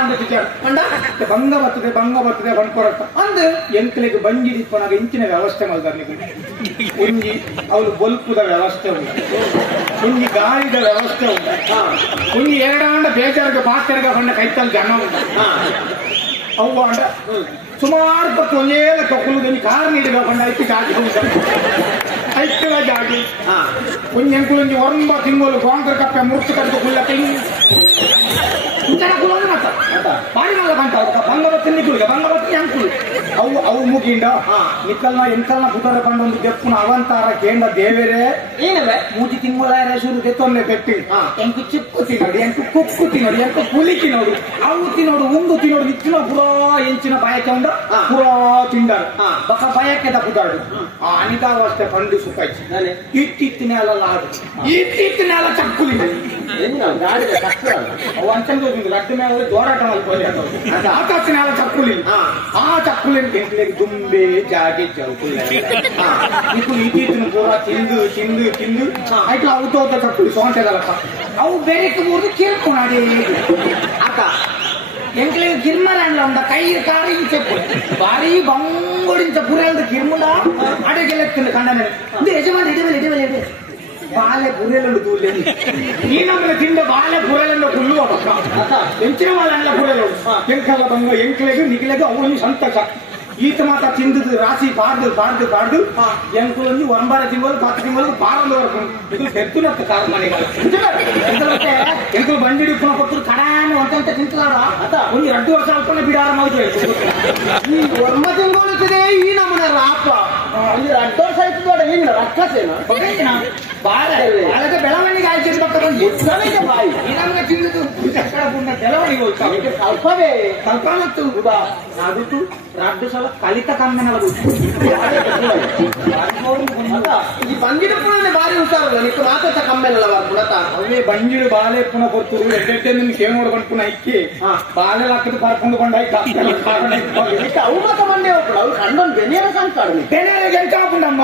ಅಂತ ಬಂಗ ಬರ್ತದೆ ಬಂದ್ಕೊರತ್ತ ಅಂದ್ರೆ ಎಂಕ್ಲೆಗೆ ಬಂಜಿಡಿಪ್ಪನಾಗ ಇಂಚಿನ ವ್ಯವಸ್ಥೆ ಮಲ್ದಾರ್ಲಿಕ್ಕೆ ಒಂಜಿ ಅವಳು ಬಲ್ಪುದ ವ್ಯವಸ್ಥೆ ಉಂಟು, ಒಂಜಿ ಗಾಳಿದ ವ್ಯವಸ್ಥೆ ಉಂಟು, ಒಂಜಿ ಎರಡಾಂಡ ಬೇಜಾರಿಗೆ ಬಾಕರಿಗೆ ಬಂದ ಕೈತಲ್ಲಿ ಜನ ಉಂಟು. ಅವು ಅಂಡ ಸುಮಾರು ಪತ್ತು ಒಂದೇಲ ತೊಕ್ಕಲು ಕಾರ್ ನೀಡಿದ ಬಂಡ ಐತಿ ಜಾತಿ ಐತಿಲ್ಲ ಜಾತಿ ಒಂಜಿ ಒಂಬ ತಿಂಗಳು ಕಾಂಕ್ರ ಕಪ್ಪೆ ಮುರ್ಚು ಕಟ್ಟು ಕುಲ್ಲ ಬಾರಿ ನಾಳ ಬಂಟ ಬಂಗಾರ ತಿನ್ನಿಕುಳಿಗೆ ಬಂಗಾರ ಅಂಕುಳು ಅವು ಮುಗಿಂಡ ನಿಕ್ಕಲ್ನ ಎಂಕಲ್ನ ಪುಟರ ಬಂದೊಂದು ದೆಪ್ಪುನ ಅವಂತಾರ ಕೇಂದ್ರ ದೇವೇರೆ ಏನಲ್ಲ ಮೂಜಿ ತಿಂಗಳ ಶುರು ದೆತ್ತೊಂದೆ ಪೆಟ್ಟಿ ಎಂಕು ಚಿಪ್ಪು ತಿನ್ನೋಡು ಎಂಕು ಕುಕ್ಕು ತಿನ್ನೋಡು ಎಂಕು ಪುಲಿ ತಿನ್ನೋಡು ಅವು ತಿನ್ನೋಡು ಉಂಡು ತಿನ್ನೋಡು ನಿಚ್ಚಿನ ಪುರಾ ಎಂಚಿನ ಪಾಯಕ್ಕೆ ಉಂಡ ಪುರಾ ತಿಂಡಾರು ಬಕ್ಕ ಪಾಯಕ್ಕೆ ತಪ್ಪುದಾಡು ಆ ಅನಿತಾವಸ್ಥೆ ಪಂಡು ಸುಖಾಯ್ತು ಇತ್ತಿತ್ತಿನ ಎಲ್ಲ ಆಡು ಇತ್ತಿತ್ತಿನ ಎಲ್ಲ ಚಕ್ಕುಲಿ ಅವು ಅಂಚಂದು ಲಡ್ಡು ಮೇಲೆ ಹೋರಾಟ ಮಾಡ್ಕೊಳ್ಳಿ ಆಕಾಶನ ಎಲ್ಲ ಚಕ್ಕುಲಿ ಆ ಚಕ್ಕುಲಿ ಎಂಟ್ಲೆಗೆ ದುಂಬೆ ಜಾಗೆ ಚೌಕುಲ್ಲ ಇದು ಇತ್ತೀಚಿನ ಪೂರ ತಿಂದು ತಿಂದು ತಿಂದು ಆಯ್ತು ಅವತ್ತು ಚಕ್ಕುಲಿ ಸೋಂಟೆದಲ್ಲಪ್ಪ ಅವು ಬೇರೆಕ್ಕೆ ಮೂರ್ದು ಕೇಳ್ಕೊಂಡಾಡಿ ಅಕ್ಕ ಎಂಕ್ಲೆಗೆ ಗಿರ್ಮರ ಉಂಡ ಕೈ ಕಾರಿ ಚೆಪ್ಪು ಬಾರಿ ಬಂಗೋಡಿಂಚ ಪುರ ಗಿರ್ಮುಂಡ ಅಡೆಗೆಲೆತ್ತಿನ ಕಂಡನೆ ಯಜಮಾನ ಇಡಬೇಲೆ ಬಾಲೆ ಪುರೆಲು ತೂಲೆ ಈ ನಮ್ಮನೆ ತಿಂದ ಬಾಲೆ ಪುರೆಲೆಲ್ಲ ಫುಲ್ಲು ಎಂಚಿನ ಬಾಲೆಲ್ಲ ಪುರೆಲು ಎಂಕಲ್ಲ ಬಂಗ ಎಂಕ್ಲೆಗೂ ನಿಕ್ಲೆಗೂ ಅವನು ಸಂತೋಷ ಈತ ಮಾತ್ರ ತಿಂದದ್ದು ರಾಶಿ ಬಾರ್ದು ಎಂಕುಲೊಂದು ಒಂಬಾರ ತಿಂಗಳು 10 ತಿಂಗಳು ಬಾರದವರೆಗೂ ಇದು ಬೆತ್ತುನತ್ತ ಕಾಲ ಮನೆಗಳ ಎಂಕುಲು ಬಂಡಿಡಿ ಪುನಃ ಕೊಟ್ಟು ಕಡಾನು ಅಂತ ತಿಂತದಾರ ಒಂದು 2 ವರ್ಷ ಅಲ್ಪನೆ ಬಿಡಾರ ಮಾಡಿ ಈ ಒಮ್ಮ ತಿಂಗಳು ಈ ನಮ್ಮನೆ ರಾಪ ಒಂದು 2 ವರ್ಷ ಆಯ್ತು ನೋಡ ಈಗ ರಕ್ಕಸೇನ ಬಾಳಕ್ಕೆ ಬೆಳವಣಿಗೆ ಆಯ್ಕೆ ಬಾಯಿ ಈ ನಮ್ಗೆ ತಿಂದದ್ದು ಬೆಳವಣಿಗೆ ಹೋಗ್ತಾ ಸ್ವಲ್ಪ ಮತ್ತು ನಾದುಟ್ಟು 2 ಸಲ ಕಲಿತ ಕಮ್ಮೆನಲ್ಲ ಈ ಬಂಗಿಡ ಪುನಃ ಬಾರಿ ಹುಷಾರಲ್ಲ ನಿಕ್ಕು ಮಾತಾಡ್ತ ಕಮ್ಮೆನಲ್ಲ ಪುನಃ ಅವೇ ಬಂಗಿಡು ಬಾಲೆ ಪುನಃ ಕೊಡ್ತರು ಎಡ್ಡೆ ನಿನ್ನ ಕೇಳಿ ನೋಡ್ಕೊಂಡು ಪುನಃ ಇಕ್ಕಿ ಬಾಲೆ ಹಾಕಿದ್ದು ಬರ್ಕೊಂಡು ಕೊಂಡಾಯ್ತು ಅವು ಮಾತ್ರ ಮಂಡೆ ಹೋಗ್ಬಿಡ ಅವ್ರು ಕಂಡೊಂದು ಬೆನೆಯರ ಸಂತಾಡ ಬೆನೆಯರ ಗೆಲ್ಚಾಪುಂಡಮ್ಮ